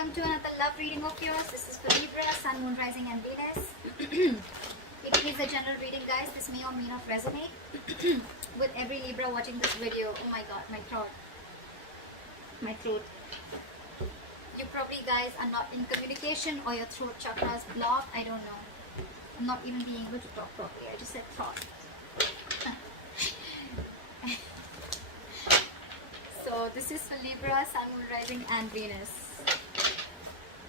welcome to another love reading of yours. This is for Libra, Sun, Moon, Rising and Venus. It is a general reading, guys. This may or may not resonate with every Libra watching this video. Oh my god, my throat. You probably guys are not in communication or your throat chakra is blocked. I don't know. I'm not even being able to talk properly. I just said throat. So this is for Libra, Sun, Moon, Rising and Venus.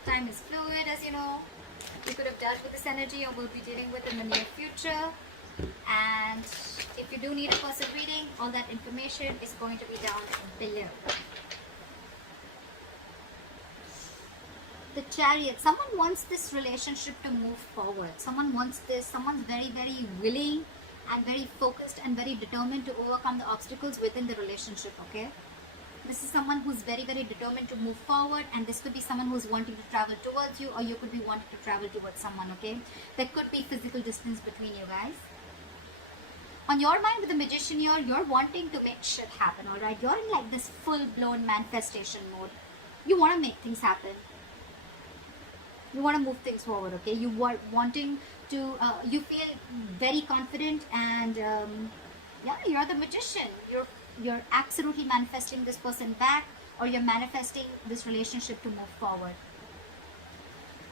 Time is fluid, as you know. You could have dealt with this energy or will be dealing with in the near future. And if you do need a person reading, all that information is going to be down below. The Chariot. Someone wants this relationship to move forward. Someone wants this. Someone's very, very willing and very focused and very determined to overcome the obstacles within the relationship, okay? This is someone who's very, very determined to move forward, and this could be someone who's wanting to travel towards you, or you could be wanting to travel towards someone, okay? There could be physical distance between you guys. On your mind with the Magician here, you're wanting to make shit happen, alright? You're in like this full-blown manifestation mode. You want to make things happen. You want to move things forward, okay? You are wanting to, you feel very confident, and yeah, you're the Magician. You're absolutely manifesting this person back, or you're manifesting this relationship to move forward.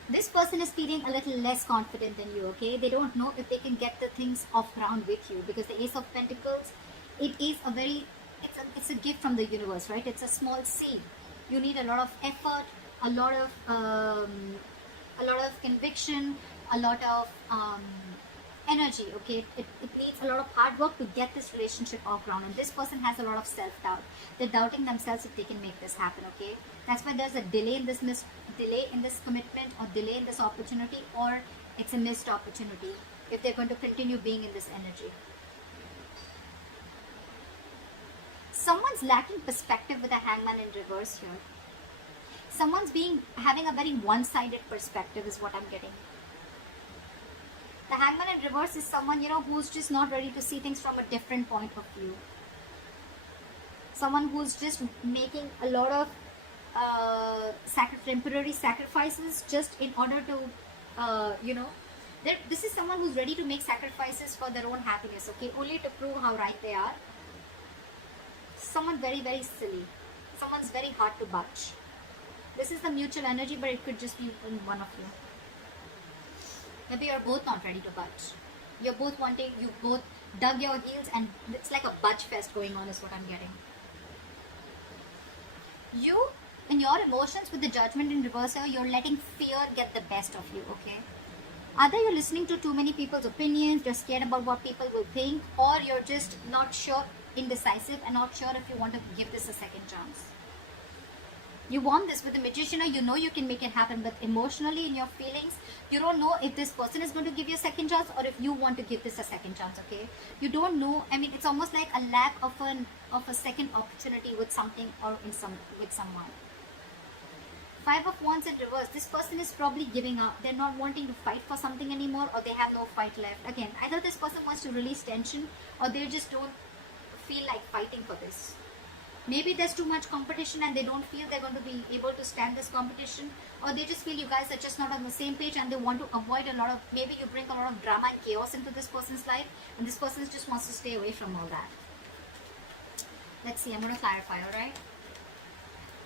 This person is feeling a little less confident than you, okay? They don't know if they can get the things off ground with you, because the Ace of Pentacles, it is a very, it's a gift from the universe, right? It's a small seed. You need a lot of effort, a lot of conviction, a lot of energy, okay? It needs a lot of hard work to get this relationship off ground, and this person has a lot of self-doubt. They're doubting themselves if they can make this happen, okay? That's why there's a delay in this commitment, or delay in this opportunity, or it's a missed opportunity if they're going to continue being in this energy. Someone's lacking perspective with a Hangman in reverse here. Someone's having a very one-sided perspective is what I'm getting. The Hangman in reverse is someone, you know, who's just not ready to see things from a different point of view. Someone who's just making a lot of temporary sacrifices just in order to, you know, this is someone who's ready to make sacrifices for their own happiness, okay, only to prove how right they are. Someone very, very silly. Someone's very hard to budge. This is the mutual energy, but it could just be in one of you. Maybe you're both not ready to budge. You're both wanting, you both dug your heels, and it's like a budge fest going on is what I'm getting. You, in your emotions with the Judgment in reverse here, you're letting fear get the best of you, okay? Either you're listening to too many people's opinions, you're scared about what people will think, or you're just not sure, indecisive, and not sure if you want to give this a second chance. You want this with the Magician, or you know you can make it happen, but emotionally in your feelings, you don't know if this person is going to give you a second chance, or if you want to give this a second chance, okay? You don't know. I mean, it's almost like a lack of a second opportunity with something, or with someone. Five of Wands in reverse. This person is probably giving up. They're not wanting to fight for something anymore, or they have no fight left. Again, either this person wants to release tension, or they just don't feel like fighting for this. Maybe there's too much competition and they don't feel they're going to be able to stand this competition, or they just feel you guys are just not on the same page and they want to avoid a lot of, maybe you bring a lot of drama and chaos into this person's life, and this person just wants to stay away from all that. Let's see, I'm going to clarify, alright?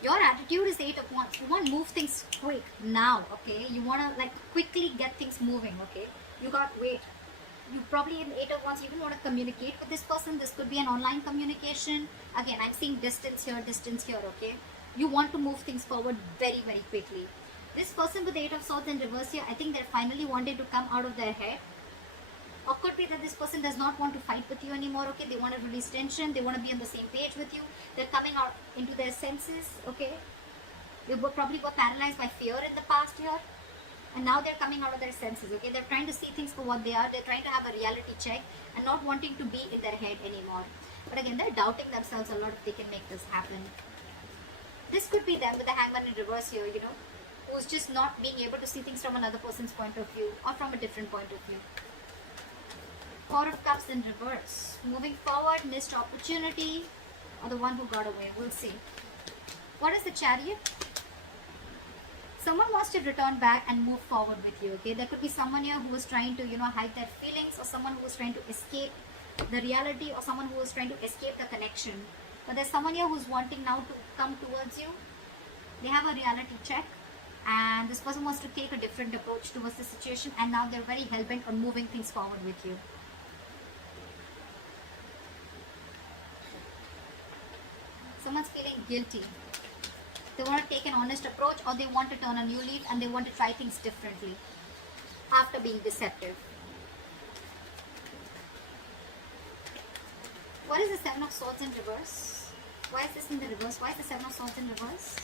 Your attitude is 8 of Wands. You want to move things quick now, okay? You want to like quickly get things moving, okay? You got weight. You probably in 8 of Wands, you don't want to communicate with this person. This could be an online communication. Again, I'm seeing distance here, okay? You want to move things forward very, very quickly. This person with the 8 of Swords in reverse here, I think they're finally wanting to come out of their head. Or could be that this person does not want to fight with you anymore, okay? They want to release tension. They want to be on the same page with you. They're coming out into their senses, okay? They probably were paralyzed by fear in the past here. And now they're coming out of their senses, okay? They're trying to see things for what they are. They're trying to have a reality check and not wanting to be in their head anymore. But again, they're doubting themselves a lot if they can make this happen. This could be them with the Hangman in reverse here, you know, who's just not being able to see things from another person's point of view, or from a different point of view. Four of Cups in reverse. Moving forward, missed opportunity, or the one who got away. We'll see. What is the Chariot? Someone wants to return back and move forward with you, okay? There could be someone here who is trying to, hide their feelings, or someone who is trying to escape the reality, or someone who is trying to escape the connection. But there's someone here who's wanting now to come towards you. They have a reality check, and this person wants to take a different approach towards the situation, and now they're very hell-bent on moving things forward with you. Someone's feeling guilty. They want to take an honest approach, or they want to turn a new leaf and they want to try things differently after being deceptive. What is the Seven of Swords in reverse? Why is this in the reverse? Why is the Seven of Swords in reverse?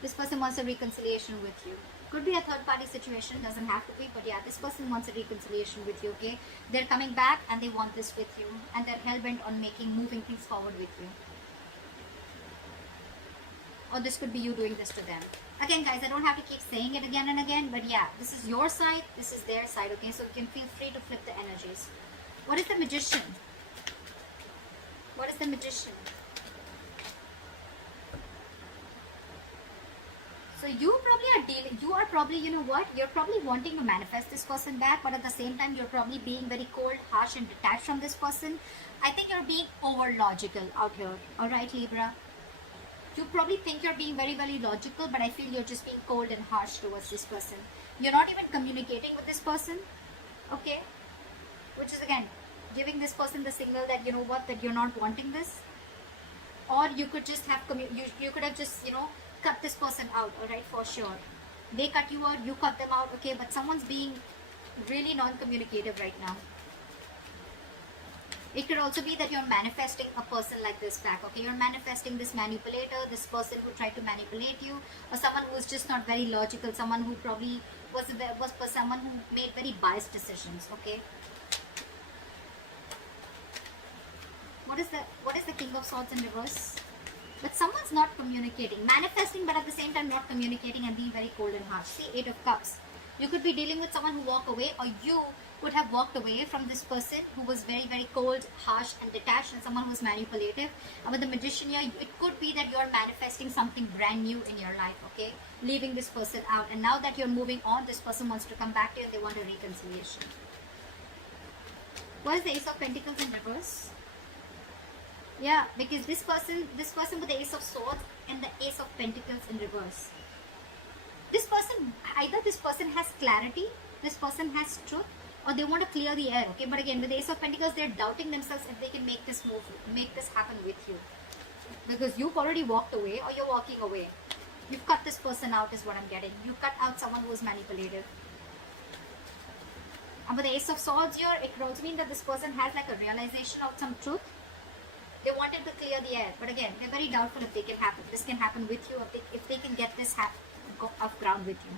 This person wants a reconciliation with you. Could be a third party situation, doesn't have to be, but yeah, this person wants a reconciliation with you, okay? They're coming back and they want this with you, and they're hell-bent on moving things forward with you. Or this could be you doing this to them. Again, guys, I don't have to keep saying it again and again, but yeah, this is your side, this is their side, okay? So you can feel free to flip the energies. What is the Magician? What is the Magician? So you are probably, you're probably wanting to manifest this person back, but at the same time, you're probably being very cold, harsh, and detached from this person. I think you're being over logical out here. All right, Libra. You probably think you're being very, very logical, but I feel you're just being cold and harsh towards this person. You're not even communicating with this person, okay? Which is, again, giving this person the signal that, that you're not wanting this. Or you could just have, you could have just, cut this person out, alright, for sure. They cut you out, you cut them out, okay, but someone's being really non-communicative right now. It could also be that you're manifesting a person like this back, okay? You're manifesting this manipulator, this person who tried to manipulate you, or someone who's just not very logical, someone who probably was someone who made very biased decisions, okay? What is the King of Swords in reverse? But someone's not communicating, manifesting, but at the same time not communicating and being very cold and harsh. See, Eight of Cups. You could be dealing with someone who walked away, or you could have walked away from this person who was very, very cold, harsh, and detached, and someone who's manipulative. And with the Magician here, it could be that you're manifesting something brand new in your life, okay? Leaving this person out. And now that you're moving on, this person wants to come back to you and they want a reconciliation. What is the Ace of Pentacles in reverse? Yeah, because this person with the Ace of Swords and the Ace of Pentacles in reverse. Either this person has clarity, this person has truth, or they want to clear the air, okay? But again, with the Ace of Pentacles, they're doubting themselves if they can make this move, make this happen with you. Because you've already walked away, or you're walking away. You've cut this person out is what I'm getting. You cut out someone who's manipulative. And with the Ace of Swords here, it could also mean that this person has like a realization of some truth. They wanted to clear the air, but again, they're very doubtful if this can happen with you, if they can get this off ground with you.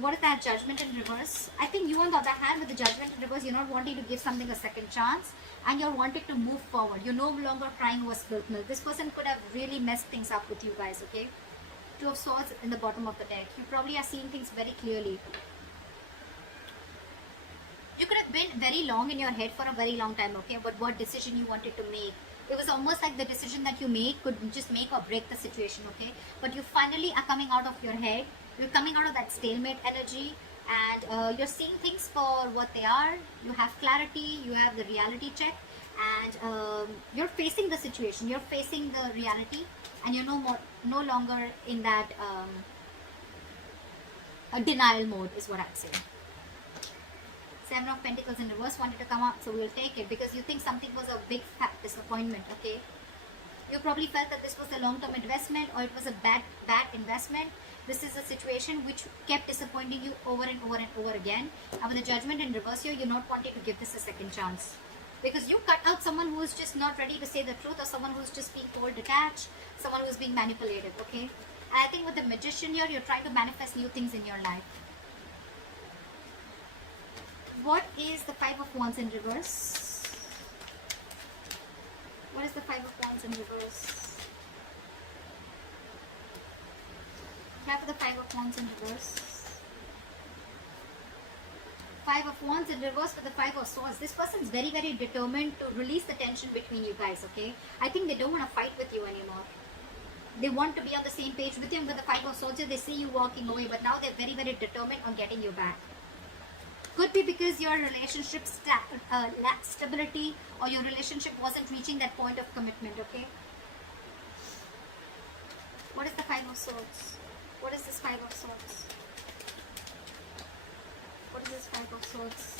What is that? Judgment in reverse? I think you, on the other hand, with the Judgment in reverse, you're not wanting to give something a second chance, and you're wanting to move forward. You're no longer crying over spilt milk. This person could have really messed things up with you guys, okay? Two of Swords in the bottom of the deck. You probably are seeing things very clearly. You could have been very long in your head for a very long time, okay, about what decision you wanted to make. It was almost like the decision that you make could just make or break the situation, okay? But you finally are coming out of your head. You're coming out of that stalemate energy, and you're seeing things for what they are. You have clarity, you have the reality check, and you're facing the situation. You're facing the reality, and you're no longer in that denial mode is what I'm saying. Seven of Pentacles in reverse wanted to come out, so we'll take it because you think something was a big fat disappointment, okay? You probably felt that this was a long-term investment, or it was a bad investment. This is a situation which kept disappointing you over and over and over again. And with the Judgment in reverse here, you're not wanting to give this a second chance. Because you cut out someone who is just not ready to say the truth, or someone who's just being cold, detached, someone who's being manipulative, okay? And I think with the Magician here, you're trying to manifest new things in your life. What is the Five of Wands in reverse? What is the Five of Wands in reverse? Have the Five of Wands in reverse. Five of Wands in reverse with the Five of Swords. This person is very, very determined to release the tension between you guys, okay? I think they don't want to fight with you anymore. They want to be on the same page with you. With the Five of Swords, they see you walking away, but now they're very, very determined on getting you back. Could be because your relationship lacked stability, or your relationship wasn't reaching that point of commitment, okay? What is the Five of Swords? What is this Five of Swords? What is this Five of Swords?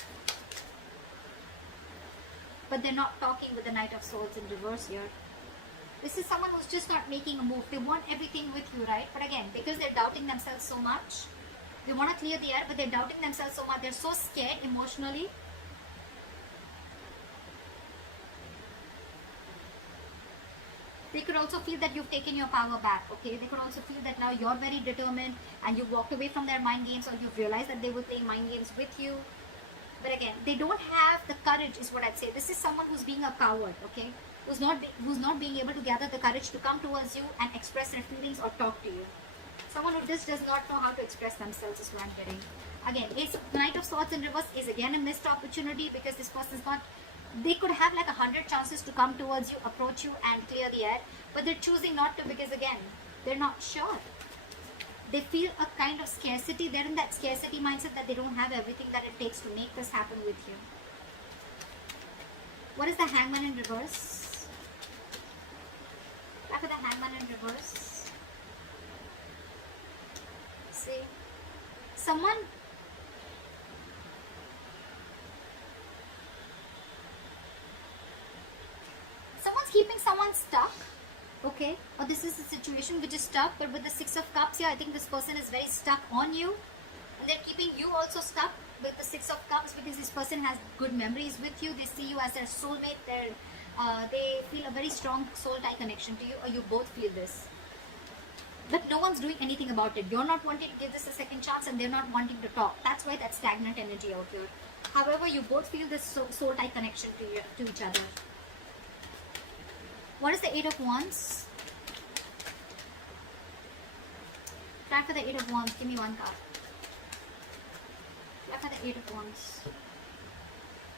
But they're not talking with the Knight of Swords in reverse here. This is someone who's just not making a move. They want everything with you, right? But again, because they're doubting themselves so much, they want to clear the air, but they're doubting themselves so much. They're so scared emotionally. They could also feel that you've taken your power back, okay? They could also feel that now you're very determined and you've walked away from their mind games, or you've realized that they were playing mind games with you. But again, they don't have the courage is what I'd say. This is someone who's being a coward, okay? Who's not being able to gather the courage to come towards you and express their feelings or talk to you. Someone who just does not know how to express themselves is what I'm getting. Again, Knight of Swords in reverse is again a missed opportunity, because this person's not... They could have like 100 chances to come towards you, approach you and clear the air, but they're choosing not to because again, they're not sure. They feel a kind of scarcity. They're in that scarcity mindset that they don't have everything that it takes to make this happen with you. What is the Hangman in reverse? Back with the Hangman in reverse. See, someone's keeping someone stuck, okay? Or this is a situation which is stuck, but with the Six of Cups here, I think this person is very stuck on you, and they're keeping you also stuck with the Six of Cups, because this person has good memories with you. They see you as their soulmate. They feel a very strong soul tie connection to you, or you both feel this. But no one's doing anything about it. You're not wanting to give this a second chance, and they're not wanting to talk. That's why that stagnant energy out here. However, you both feel this soul tie connection to each other. What is the Eight of Wands? Try for the Eight of Wands. Give me one card. Try for the Eight of Wands.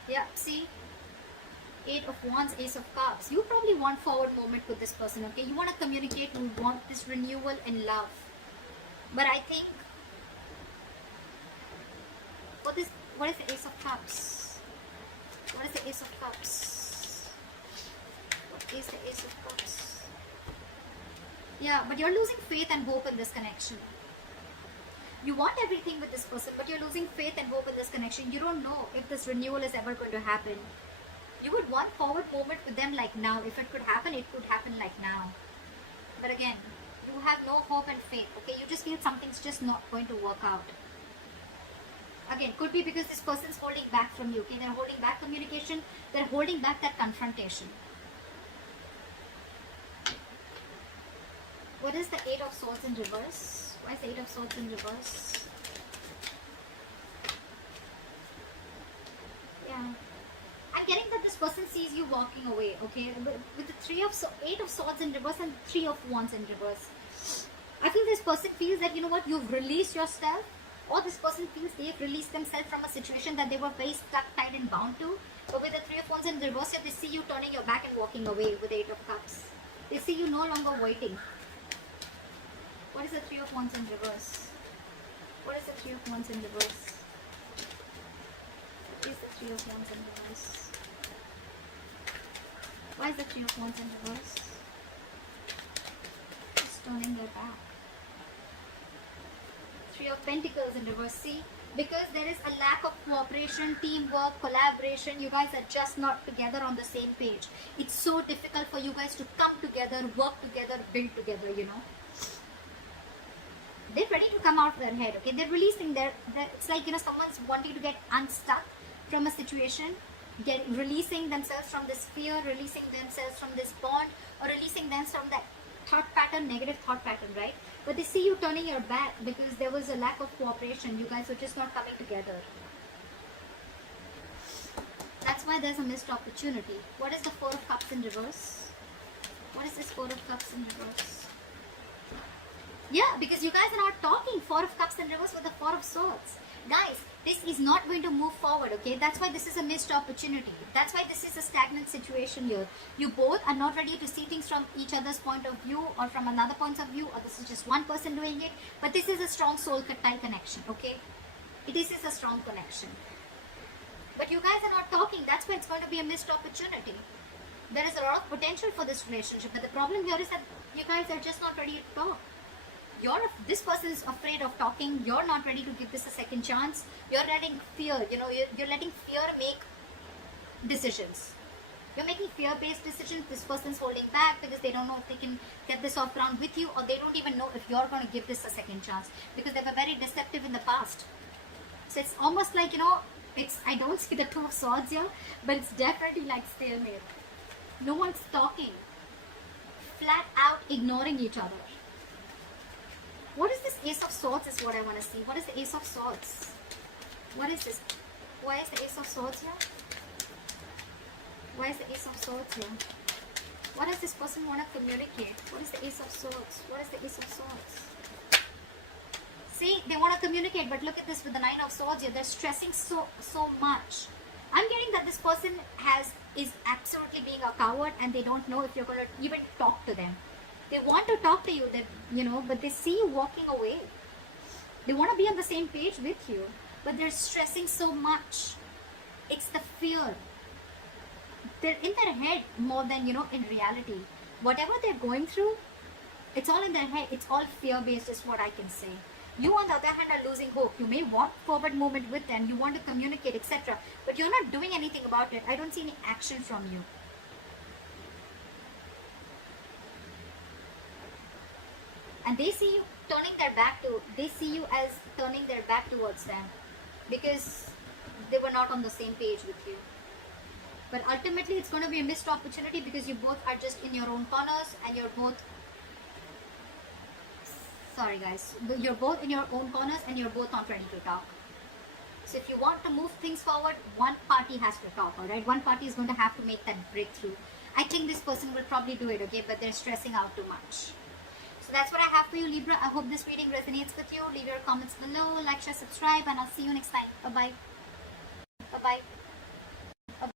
Yeah, see? Eight of Wands, Ace of Cups. You probably want forward movement with this person, okay? You want to communicate. You want this renewal in love. But I think... What is the Ace of Cups? What is the Ace of Cups? Is the Ace of Cups. Yeah, but you're losing faith and hope in this connection. You want everything with this person, but you're losing faith and hope in this connection. You don't know if this renewal is ever going to happen. You would want forward movement with them like now. If it could happen like now. But again, you have no hope and faith, okay? You just feel something's just not going to work out. Again, could be because this person's holding back from you, okay? They're holding back communication. They're holding back that confrontation. What is the Eight of Swords in reverse? Why is the Eight of Swords in reverse? Yeah. I'm getting that this person sees you walking away, okay? With the Eight of Swords in reverse and Three of Wands in reverse. I feel this person feels that, you know what, you've released yourself, or this person feels they've released themselves from a situation that they were very stuck, tied and bound to. But with the Three of Wands in reverse, they see you turning your back and walking away with the Eight of Cups. They see you no longer waiting. What is the Three of Wands in reverse? What is the Three of Wands in reverse? What is the Three of Wands in reverse? Why is the Three of Wands in reverse? Just turning their back. Three of Pentacles in reverse. See? Because there is a lack of cooperation, teamwork, collaboration. You guys are just not together on the same page. It's so difficult for you guys to come together, work together, build together, you know. They're ready to come out of their head, okay? They're releasing it's like, you know, someone's wanting to get unstuck from a situation, releasing themselves from this fear, releasing themselves from this bond, or releasing them from that thought pattern, negative thought pattern, right? But they see you turning your back because there was a lack of cooperation. You guys were just not coming together. That's why there's a missed opportunity. What is the Four of Cups in reverse? What is this Four of Cups in reverse? Yeah, because you guys are not talking. Four of Cups in reverse with the Four of Swords. Guys, This is not going to move forward, okay? That's why this is a missed opportunity. That's why this is a stagnant situation here. You both are not ready to see things from each other's point of view or from another point of view, or this is just one person doing it. But this is a strong soul tie connection, okay? This is a strong connection. But you guys are not talking. That's why it's going to be a missed opportunity. There is a lot of potential for this relationship, but the problem here is that you guys are just not ready to talk. This person is afraid of talking. You're not ready to give this a second chance. You're letting fear, you're letting fear make decisions. You're making fear-based decisions. This person's holding back because they don't know if they can get this off ground with you, or they don't even know if you're going to give this a second chance because they were very deceptive in the past. So it's almost like, I don't see the Two of Swords here, but it's definitely like stalemate. No one's talking. Flat out ignoring each other. What is this Ace of Swords is what I want to see. What is the Ace of Swords? What is this? Why is the Ace of Swords here? Why is the Ace of Swords here? What does this person want to communicate? What is the Ace of Swords? What is the Ace of Swords? See, they want to communicate, but look at this with the Nine of Swords here. They're stressing so much. I'm getting that this person is absolutely being a coward, and they don't know if you're going to even talk to them. They want to talk to you, but they see you walking away. They want to be on the same page with you, but they're stressing so much. It's the fear. They're in their head more than, in reality. Whatever they're going through, it's all in their head. It's all fear-based is what I can say. You, on the other hand, are losing hope. You may want forward movement with them. You want to communicate, etc. But you're not doing anything about it. I don't see any action from you. And they see you they see you as turning their back towards them because they were not on the same page with you. But ultimately, it's going to be a missed opportunity because you both are just in your own corners, and you're both, sorry guys, you're both in your own corners and you're both not ready to talk. So if you want to move things forward, one party has to talk, alright? One party is going to have to make that breakthrough. I think this person will probably do it, okay? But they're stressing out too much. So that's what I have for you, Libra. I hope this reading resonates with you. Leave your comments below, like, share, subscribe, and I'll see you next time. Bye-bye. Bye-bye.